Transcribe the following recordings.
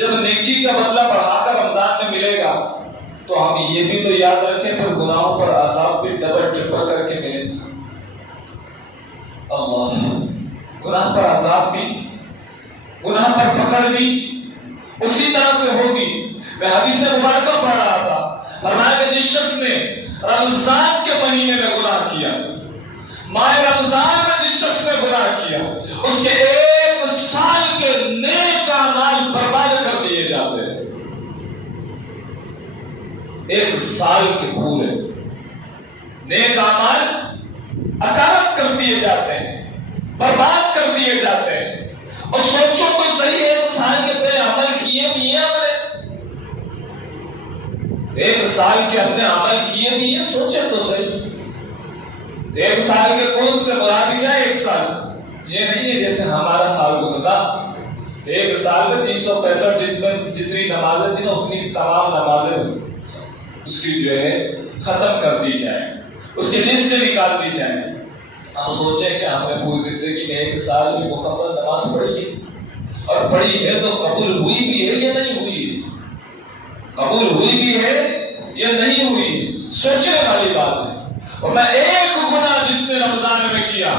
جب نیکی کا بدلہ بڑھا کر رمضان میں ملے گا تو ہم یہ بھی تو یاد رکھیں پھر گناہوں پر عذاب بھی ڈبل ٹرپل کر کے ملے گا. اللہ، گناہ پر عذاب بھی، گناہ پر پکڑ بھی اسی طرح سے ہوگی. میں حدیث مبارکہ پڑھ رہا تھا، فرمایا کہ جس شخص نے رمضان کے مہینے میں گناہ کیا، ماہ رمضان میں جس شخص نے گناہ کیا، اس کے 1 سال کے نیک اعمال برباد کر دیے جاتے ہیں. 1 سال کے پورے نیک اعمال اکارت کر دیے جاتے ہیں، برباد کر دیے جاتے ہیں. اور سوچو کوئی صحیح 1 سال کے پہلے عمل کیے بھی ہیں؟ 1 سال کے ہم نے عمل کیے بھی ہیں؟ سوچے تو صحیح. 1 سال کے کون سے مراد کیا ہے؟ 1 سال یہ نہیں ہے جیسے ہمارا سال گزرتا. 1 سال میں 365 جتنی نمازیں تھیں اتنی تمام نمازیں اس کی جو ہے ختم کر دی جائیں، اس کی لسٹ سے نکال دی جائیں. ہم سوچیں کہ ہم نے پوری زندگی میں 1 سال میں مکمل نماز پڑھی ہے، اور پڑھی ہے تو قبول ہوئی بھی ہے یا نہیں ہوئی ہے؟ قبول ہوئی بھی ہے یا نہیں ہوئی؟ سوچنے والی بات ہے. اور میں 1 گناہ جس نے رمضان میں کیا،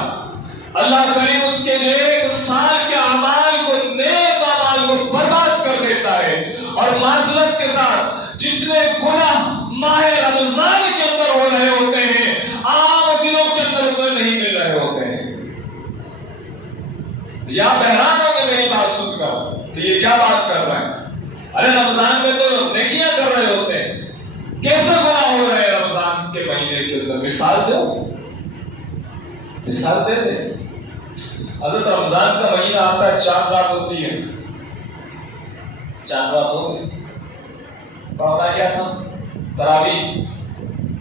اللہ کریم اس کے 1 سال کے اعمال کو، نیک اعمال کو برباد کر دیتا ہے. اور معذرت کے ساتھ جتنے گناہ ماہ رمضان کے اندر ہو رہے ہوتے ہیں، عام دنوں کے اندر تو نہیں مل رہے ہوتے ہیں. یا بحران ہو گئے میری بات سن کر کہ یہ کیا بات کر رہے ہیں؟ ارے رمضان میں تو نیکیاں کر رہے ہوتے ہیں، کیسے گناہ ہو رہے ہیں رمضان کے مہینے کے اندر؟ مثال دو، مثال دے دے. حضرت رمضان کا مہینہ آتا ہے، چاند رات ہوتی ہے. چاند رات ہو گئی، پڑھنا کیا تھا؟ تراویح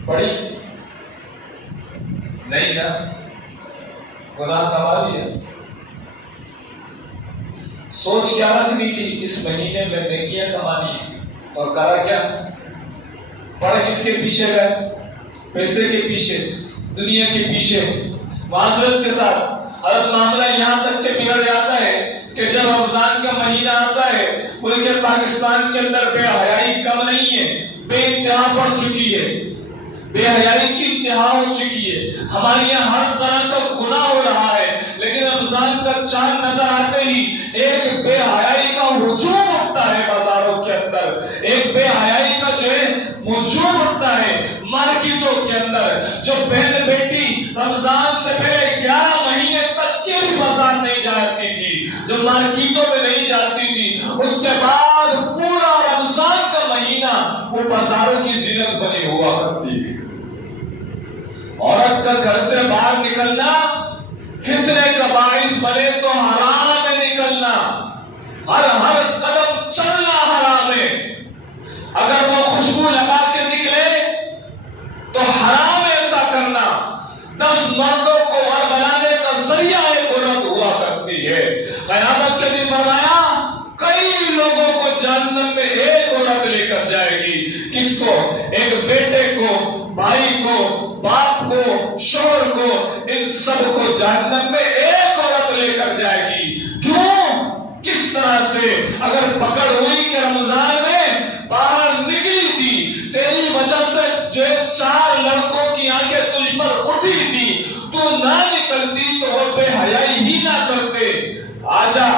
پڑھی نہیں نا؟ گناہ کما لیا. سوچ کیا رکھنی تھی؟ اس مہینے میں نیکیاں کمانی ہے، اور کرا کیا؟ پڑھ کس کے پیچھے گئے؟ پیسے کے پیچھے، دنیا کے پیچھے. معذرت کے ساتھ حضرت معاملہ یہاں تک کہ بگڑ جاتا ہے کہ جب رمضان کا مہینہ آتا ہے، ملک پاکستان کے اندر بے حیائی کم نہیں ہے، بے انتہا بڑھ چکی ہے، بے حیائی کی انتہا ہو چکی ہے. ہمارے یہاں ہر طرح کا گناہ ہو رہا ہے، لیکن رمضان کا چاند نظر آتے ہی ایک بے حیائی کا ہجوم اٹھتا ہے بازاروں کے اندر، ایک بے حیائی کا جو ہے ہجوم اٹھتا ہے مارکیٹوں کے اندر. جو بہن بیٹی رمضان سے پہلے 11 مہینے تک کے بھی بازار نہیں جاتی تھی، جو مارکیٹوں میں نہیں جاتی تھی، اس کے بعد پورا رمضان کا مہینہ وہ بازاروں کی زینت بنی ہوا کرتی ہے. عورت کا گھر سے باہر نکلنا فتنے کا باعث بنے تو حرام ہے نکلنا، ہر قدم چلنا حرام ہے. اگر وہ خوشبو لگا کے نکلے تو حرام ہے ایسا کرنا. 10 مردوں کو بلانے کا ذریعہ ایک عورت ہوا کرتی ہے. قیامت کے دن فرمایا کئی لوگوں کو جہنم میں ایک عورت لے کر جائے گی. کس کو؟ ایک بیٹے کو، بھائی کو، باپ کو، شوہر کو، ان سب کو جہنم میں ایک عورت لے کر جائے گی. کیوں؟ کس طرح سے؟ اگر پکڑ ہوئی کہ رمضان میں باہر نکلی تھی، تیری وجہ سے جو 4 لڑکوں کی آنکھیں تجھ پر اٹھی تھی، تو نہ نکلتی تو وہ بے حیائی ہی نہ کرتے. آجا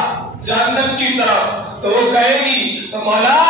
جہنم کی طرف. تو وہ کہے گی تو مولا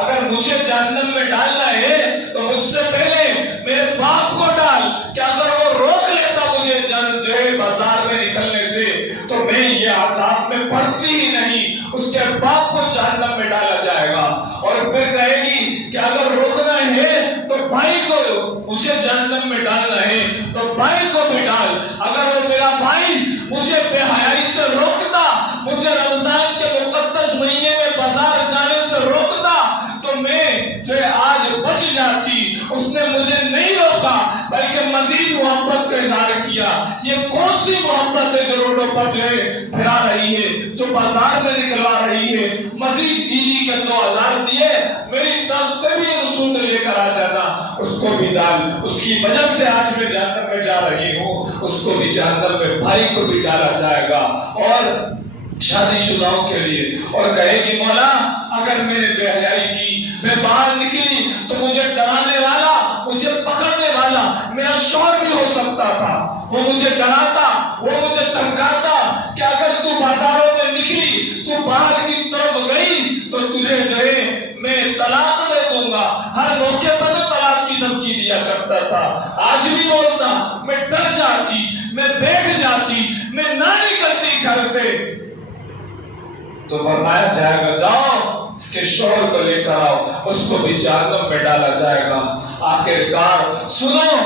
اگر مجھے جہنم میں ڈالنا ہے تو مجھ سے پہلے میرے باپ کو ڈال، کہ اگر وہ روک لیتا مجھے جو ہے بازار میں نکلنے سے تو میں یہ عذاب میں پڑتی ہی نہیں. اس کے باپ کو جہنم میں ڈالا جائے گا. اور پھر کہے گی کہ اگر روکنا ہے تو بھائی کو، مجھے جہنم میں ڈالنا ہے تو بھائی کو بھی ڈال. اگر وہ میرا بھائی مجھے بے حیائی سے روکتا، مجھے رمضان کے مقدس مہینے میں بازار جانے سے روکتا تو میں جو ہے آج بچ جاتی. اس نے مجھے نہیں روکا بلکہ مزید محبت کا اظہار کیا. یہ کون سی محبت ہے جو روڈوں پر جو ہے پھرا رہی ہے، جو بازار میں نکلوا رہی ہے؟ مزید بیوی کے 2000 دیے، میری طرف سے بھی رسول لے کر آ جانا، اس کو بھی ڈال. اس کی وجہ سے آج میں جہنم میں جا رہی ہوں، اس کو بھی جہنم میں، بھائی کو بھی ڈالا جائے گا. اور شادی شدہوں کے لیے. اور کہے گی مولا اگر اگر میں نے بے حیائی کی، میں باہر نکلی تو مجھے ڈرانے والا، مجھے پکڑنے والا میرا شوہر بھی ہو سکتا تھا. وہ مجھے ڈراتا، وہ مجھے دھمکاتا کہ اگر تو بازاروں میں نکلی، تو باہر کی طرف گئی تو تجھے جو ہے میں طلاق دے دوں گا. ہر موقع پر طلاق کی دھمکی دیا کرتا تھا. آج بھی بولتا، میں ڈر جاتی، میں بیٹھ جاتی، میں نہ نکلتی گھر سے. تو فرمایا جائے گا جاؤ اس کے شوہر کو لے کر آؤ، اس کو بھی جہنم میں ڈالا جائے گا. آخر کار سنو،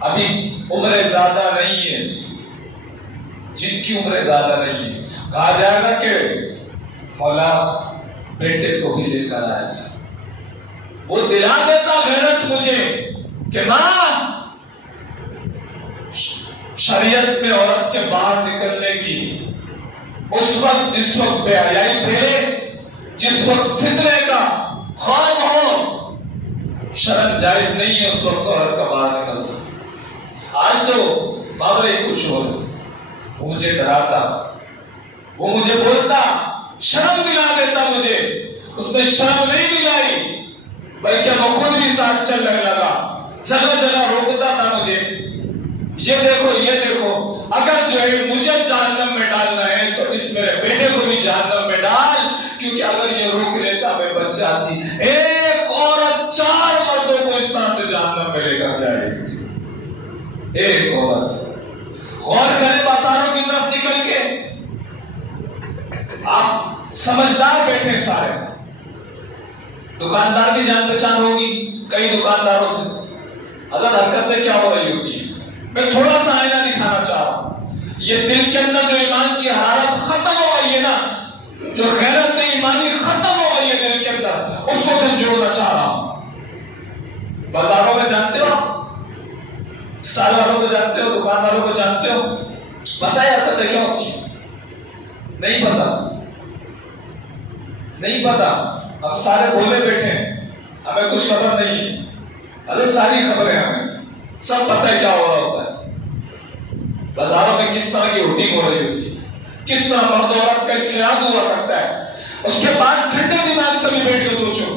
ابھی عمریں زیادہ نہیں ہے، جن کی عمریں زیادہ نہیں ہے کہا جائے گا کہ مولا بیٹے کو بھی لے کر آئے گا. وہ دلا دیتا غیرت مجھے کہ ماں شریعت میں عورت کے باہر نکلنے کی اس وقت جس وقت بے حیائی پھیلے، جس وقت فتنے کا خوف ہو، شرع جائز نہیں ہے اس وقت عورت کا باہر نکلنا. آج تو معاملے کچھ ہو رہے، وہ مجھے ڈراتا، وہ مجھے بولتا، شرم دلا دیتا مجھے. اس نے شرم نہیں دلائی بلکہ وہ خود بھی ساتھ چلنے لگا، جگہ جگہ روکتا تھا مجھے. یہ دیکھو، یہ دیکھو، اگر جو ہے مجھے جہنم میں ڈالنا ہے تو اس میرے بیٹے کو بھی جہنم میں ڈال، کیونکہ اگر یہ روک لیتا میں بچ جاتی. ایک عورت 4 مردوں کو اس طرح سے جہنم میں لے کر جائے گی. ایک عورت. غور کریں بازاروں کی طرف نکل کے، آپ سمجھدار بیٹھے سارے، دکاندار کی جان پہچان ہوگی کئی دکانداروں سے. حضرت حرکتیں کیا ہو رہی ہوتی ہیں، میں تھوڑا سا آئینہ دکھانا چاہ رہا ہوں. یہ دل کے اندر جو ایمان کی حرارت ختم ہو گئی ہے نا، جو غیرت ایمانی ختم ہو گئی ہے دل کے اندر، اس کو میں جوڑنا چاہ رہا ہوں. بازاروں میں جانتے ہو، اسٹال والوں کو جانتے ہو، دکان والوں کو جانتے ہو، پتہ ہے حرکتیں کیا ہوتی ہیں؟ نہیں پتا، نہیں پتا. ہم سارے بولے بیٹھے ہیں، ہمیں کچھ خبر نہیں ہے. ارے ساری خبریں ہمیں سب پتہ ہے کیا ہو رہا ہوتا ہے. بازاروں میں کس طرح کی ہوٹنگ ہو رہی ہوتی ہے، کس طرح مرد و عورت کا انقلاب ہوا کرتا ہے. اس کے بعد ٹھنڈے دماغ سے بھی بیٹھ کے سوچو،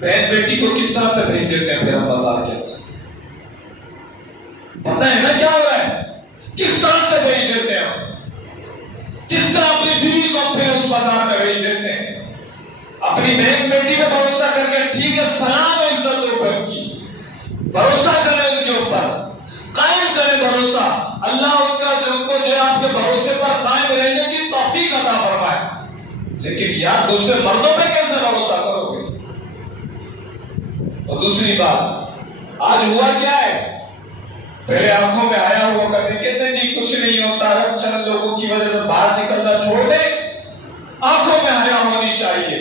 بہن بیٹی کو کس طرح سے بھیج دیتے ہیں پھر ہم بازار کے اندر. پتہ ہے نا کیا ہو رہا ہے، کس طرح سے بھیج دیتے ہیں. جس طرح اپنی بیوی کو پھر اس بازار میں بھیج دیتے ہیں. اپنی بہن بیٹی پہ بھروسہ کر کے ٹھیک ہے، سلام ہے عزت اوپر کی، بھروسہ کریں ان کے اوپر، قائم کریں بھروسہ. اللہ ان کو جو ہے آپ کے بھروسے پر قائم رہنے کی توفیق عطا فرمائے. لیکن یار دوسرے مردوں پہ کیسے بھروسہ کرو گے؟ اور دوسری بات، آج ہوا کیا ہے، پہلے آنکھوں میں آیا ہوا کرتے کہتے جی کچھ نہیں ہوتا ہے، چند لوگوں کی وجہ سے باہر نکلنا چھوڑ دیں. آنکھوں میں آیا ہونی چاہیے.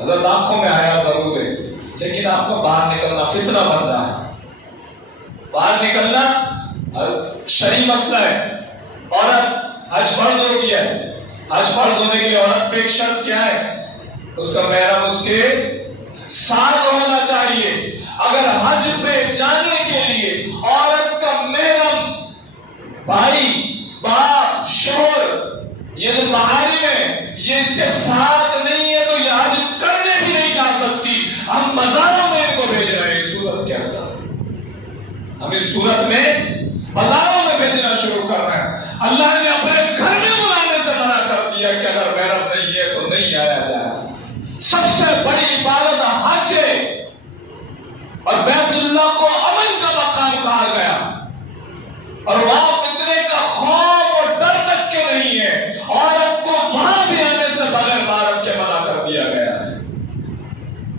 حضرت آنکھوں میں آیا ضرور ہے، لیکن آپ کو باہر نکلنا فتنہ بن رہا ہے. باہر نکلنا شرعی مسئلہ ہے. عورت حج فرض ہو گیا ہے، حج فرض ہونے کے لیے عورت پہ ایک شرط کیا ہے، اس کا محرم اس کے ساتھ ہونا چاہیے. اگر حج پہ جانے کے لیے عورت کا محرم بھائی، باپ، شوہر، یہ جو محارم ہے، یہ اس کے ساتھ نہیں ہے تو یہ حج کرنے بھی نہیں جا سکتی. ہم بازاروں میں ان کو بھیج رہے ہیں. صورت کیا ہے، ہم اس صورت میں بازاروں میں بھیجنا شروع کر رہے ہیں. اللہ نے اپنے گھر میں بلانے سے منع کر دیا کہ اگر محرم نہیں ہے تو نہیں آیا جائے. سب سے بڑی عبادت حج ہے، اور بیت اللہ کو امن کا مقام کہا گیا، اور وہاں فتنے کا خوف اور ڈر تک کے نہیں ہے. عورت کو وہاں بھی آنے سے بغیر محرم کے منع کر دیا گیا ہے.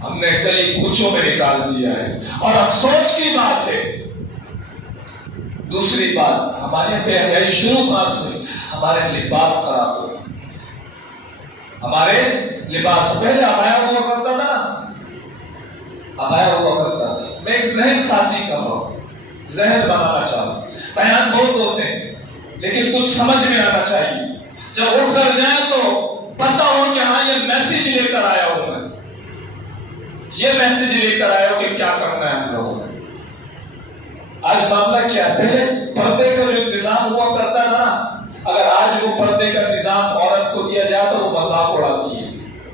ہم نے گلی کوچوں میں نکال دیا ہے، اور افسوس کی بات ہے. دوسری بات، ہمارے بے حیائی شروع کہاں سے، ہمارے لباس خراب ہو گئے. ہمارے لباس پہلے ابایا ہوا کرتا تھا، ابایا ہوا کرتا تھا. میں ایک ذہن سازی کر رہا ہوں، ذہن بنانا چاہتا ہوں. بیان بہت ہوتے ہیں لیکن کچھ سمجھ میں آنا چاہیے. جب اٹھ کر جائیں تو پتہ ہو کہ ہاں یہ میسج لے کر آیا ہوں میں، یہ میسج لے کر آیا ہوں کہ کیا کرنا ہے ہم لوگوں نے. آج معاملہ کیا ہے، پہلے پردے کا جو انتظام ہوا کرتا تھا، اگر آج وہ پردے کا نظام عورت کو دیا جائے تو وہ مذاق اڑاتی ہے.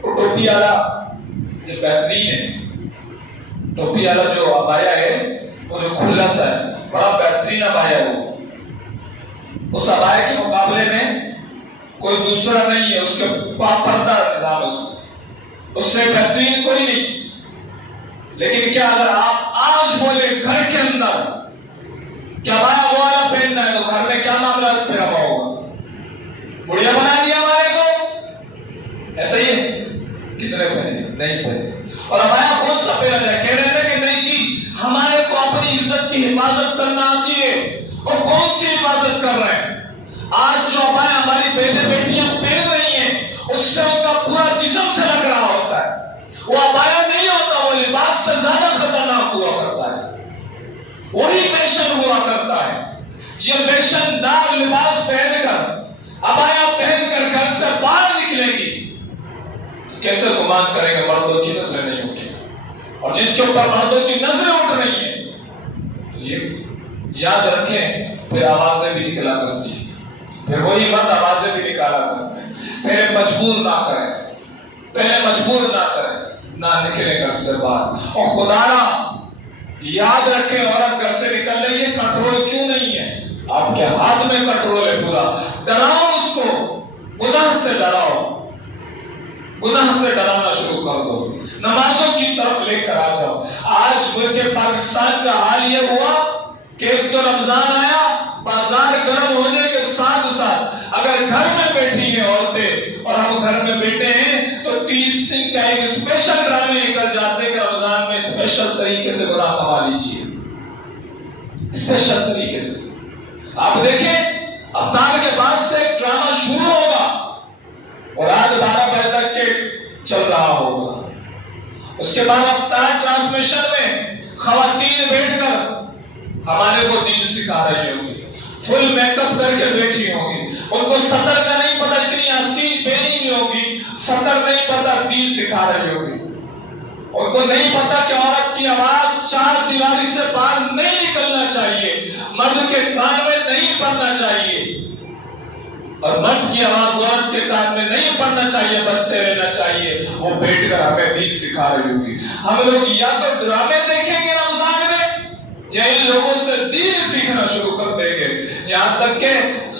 وہ ٹوپی والا جو بہترین ہے، ٹوپی والا جو ابایا ہے وہ جو کھلا سا ہے، بڑا بہترین ابایا ہے وہ، اس ابایا کے مقابلے میں کوئی دوسرا نہیں ہے، اس کے پردہ نظام اس سے بہترین کوئی نہیں۔ لیکن کیا اگر آپ آج بولے گھر کے اندر کیا ابایا وہ والا پہننا ہے تو گھر میں کیا معاملہ پھر ہوا ہوگا؟ بڑھیا بنا دیا ہمارے کو، ایسا ہی ہے، کتنے پہنے نہیں پہنے، اور ابایا بہت سا پہنا جائے، کہہ رہے ہیں کہ نہیں جی ہمارے کو اپنی عزت کی حفاظت کرنا چاہیے، اور کون سی حفاظت کر رہے ہیں؟ آج جو ابایا ہماری بیٹیاں پہن رہی ہیں اس سے ان کا پورا جسم سے لگ رہا ہوتا ہے، وہ ابایا نہیں ہوتا، وہ لباس سے زیادہ خطرناک ہوا کرتا ہے، وہی فیشن ہوا کرتا ہے۔ یہ فیشن دار لباس پہن کر، ابایا پہن کر گھر سے باہر نکلے گی، کیسے گمان کریں گے مردوں کی نظریں نہیں اٹھیں، اور جس کے اوپر مردوں کی نظریں اٹھ رہی ہیں یہ یاد رکھیں پھر آوازیں بھی نکلا کرتی ہیں، پھر وہی مرد آوازیں بھی نکالا کرتے ہیں۔ پہلے مجبور نہ کریں، پہلے مجبور نہ کریں، نہ نکلے گھر سے باہر، اور خدا یاد رکھیں عورت گھر سے نکل رہی ہے، کنٹرول کیوں نہیں ہے؟ آپ کے ہاتھ میں کنٹرول ہے پورا، ڈراؤ اس کو، گناہ سے ڈراؤ، گناہ سے ڈرانا شروع کر دو، نمازوں کی طرف لے کر آ جاؤ۔ آج ملک پاکستان کا حال یہ ہوا کہ ایک تو رمضان آیا، بازار گرم ہونے کے ساتھ ساتھ اگر گھر میں بیٹھی ہیں عورتیں اور ہم گھر میں بیٹھے ہیں تو 30 دن کا ایک اسپیشل ڈرامے نکل جاتے ہیں کہ رمضان میں اسپیشل طریقے سے گناہ کما لیجیے، اسپیشل طریقے سے۔ آپ دیکھیں افطار کے بعد سے ایک ڈرامہ شروع ہوگا اور رات 12 بجے تک کے چل رہا ہوگا، اس کے بعد افطار ٹرانسمیشن میں خواتین بیٹھ کر ہمارے کو دین سکھا رہی ہوگی، فل میک اپ کر کے بیٹھی ہوگی، ان کو سطر کا نہیں پتا، اتنی آستین پہنی نہیں ہوگی، سطر نہیں پتا، دین سکھا رہی ہوگی، ان کو نہیں پتا کہ عورت کی آواز چار دیواری سے باہر نہیں نکلنا چاہیے، مرد کے کان میں نہیں پڑنا چاہیے، اور مرد کی آواز عورت کے کان میں نہیں پڑنا چاہیے، بجتے رہنا چاہیے۔ وہ بیٹھ کر ہمیں دین سکھا رہی ہوگی۔ ہم لوگ یا تو ڈرامے دیکھیں گے رمضان میں یا ان لوگوں سے دین سیکھنا شروع کر دیں گے، یہاں تک کہ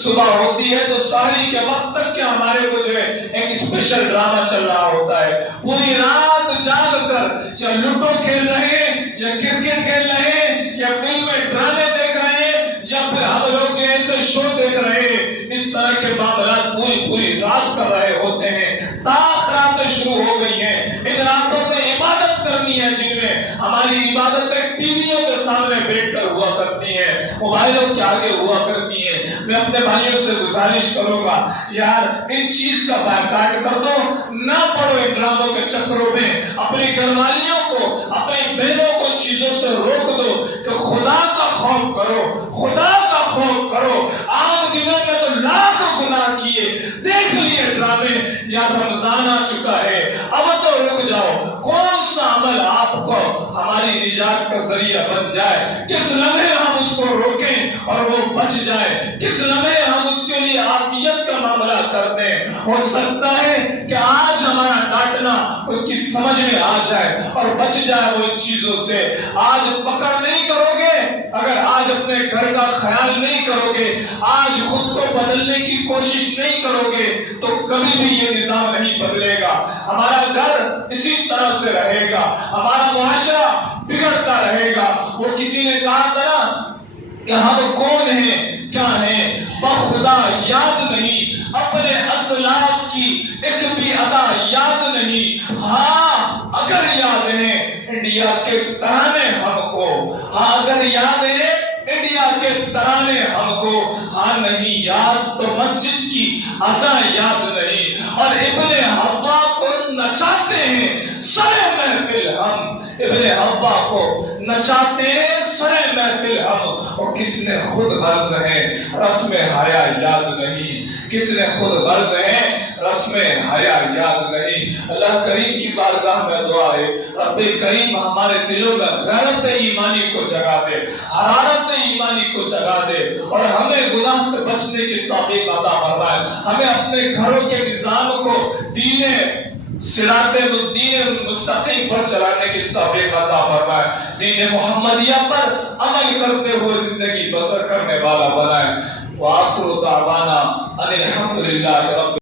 صبح ہوتی ہے تو سحری کے وقت تک کہ ہمارے کو جو ہے ایک اسپیشل ڈرامہ چل رہا ہوتا ہے، پوری رات جاگ کر یا لوڈو کھیل رہے ہیں یا کرکٹ کھیل رہے ہیں یا فلم میں ڈرامے دیکھ رہے ہیں یا پھر ہم لوگ ایسے شو دیکھ رہے ہیں، اس طرح کے معاملات پوری رات کر رہے ہوتے ہیں، تاخ راتیں شروع ہو گئی ہیں۔ ان راتوں میں عبادت کرنی ہے جن میں ہماری عبادتیں ٹی ویوں کے سامنے بیٹھ کر ہوا کرتی ہیں، موبائلوں کے آگے ہوا کرتی ہیں۔ میں اپنے بھائیوں سے گزارش کروں گا یار ان چیز کا بائیکاٹ کر دو، نہ پڑو ان ڈراموں کے چکروں میں، اپنی گھر والیوں کو، اپنی بہنوں کو چیزوں سے روک دو کہ خدا کا خوف کرو، خدا کا خوف کرو۔ عام دنوں میں تو لاکھ گناہ کیے، دیکھ لیے ڈرامے، یا رمضان آ چکا ہے اب تو رک جاؤ، کون سا عمل آپ کو ہماری نجات کا ذریعہ بن جائے، کس لمحے ہم اس کو روکیں اور وہ بچ جائے، کس لمحے ہم اس کے لیے عافیت کا معاملہ کر دیں۔ ہو سکتا ہے کہ آج ہمارا ڈانٹنا اس کی سمجھ میں آ جائے اور بچ جائے وہ ان چیزوں سے۔ آج پکڑ نہیں کرو گے، اگر آج اپنے گھر کا خیال نہیں کرو گے، آج خود کو بدلنے کی کوشش نہیں کرو گے تو کبھی بھی یہ نظام نہیں بدلے گا، ہمارا گھر اسی طرح سے رہے گا، ہمارا معاشرہ بگڑتا رہے گا۔ وہ کسی نے کہا تھا نا کہ ہم کون ہیں، کیا ہیں، بخدا یاد نہیں، اپنے اسلاف کی ایک بھی ادا یاد نہیں، ہاں اگر یاد ہے انڈیا کے ترانے ہم کو، ہاں اگر یاد ہے انڈیا کے ترانے ہم کو، ہاں نہیں یاد تو مسجد کی اذان یاد نہیں۔ اور ابن حوا کو نچاتے ہیں سرے محفل ہم، ابن حوا کو نچاتے ہیں سرے محفل ہم، اور کتنے خود غرض ہیں رسم حیا یاد نہیں، کتنے خود غرض ہیں رسم حیا یاد نہیں۔ اللہ کریم کی بارگاہ میں دعا ہے رب کریم ہمارے دلوں میں غیرت ایمانی کو جگا دے، حرارت ایمانی کو جگا دے، اور ہمیں گناہ سے بچنے کی توفیق عطا فرمائے، ہمیں اپنے گھروں کے نظام کو دین صراط دین مستقیم پر چلانے کی توفیق عطا فرمائے، دین محمدیہ پر عمل کرتے ہوئے زندگی بسر کرنے والا بنائے۔ وآخر دعوانا ان الحمدللہ رب